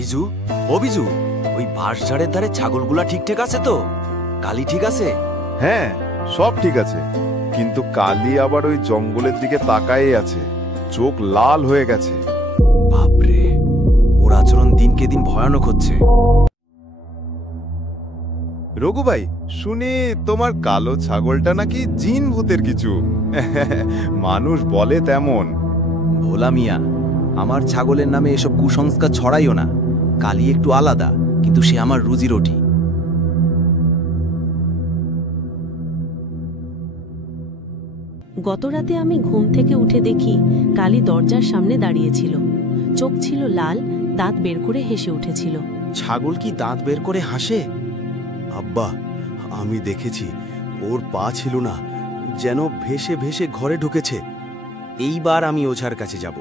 বিজু, ও বিজু, ওই বাঁশঝাড়ের ধারে ছাগলগুলা ঠিকঠাক আছে তো? কালি ঠিক আছে? হ্যাঁ, সব ঠিক আছে, কিন্তু কালি আবার ওই জঙ্গলের দিকে তাকায়ে আছে, চোখ লাল হয়ে গেছে। বাপরে, ওর আচরণ দিনকে দিন ভয়ানক হচ্ছে। রঘু ভাই, শুনি তোমার কালো ছাগলটা নাকি জিন ভূতের কিছু। মানুষ বলে তেমন। ভোলা মিয়া, আমার ছাগলের নামে এসব কুসংস্কার ছড়াইও না। কালি একটু আলাদা, কিন্তু সে আমার রুজি রুটি। গতরাতে আমি ঘুম থেকে উঠে দেখি কালী দরজার সামনে দাঁড়িয়েছিল। চোখ ছিল লাল, দাঁত বের করে হেসে উঠেছিল। ছাগল কি দাঁত বের করে হাসে? আব্বা, আমি দেখেছি, ওর পা ছিল না, যেন ভেসে ভেসে ঘরে ঢুকেছে। এইবার আমি ওঝার কাছে যাব।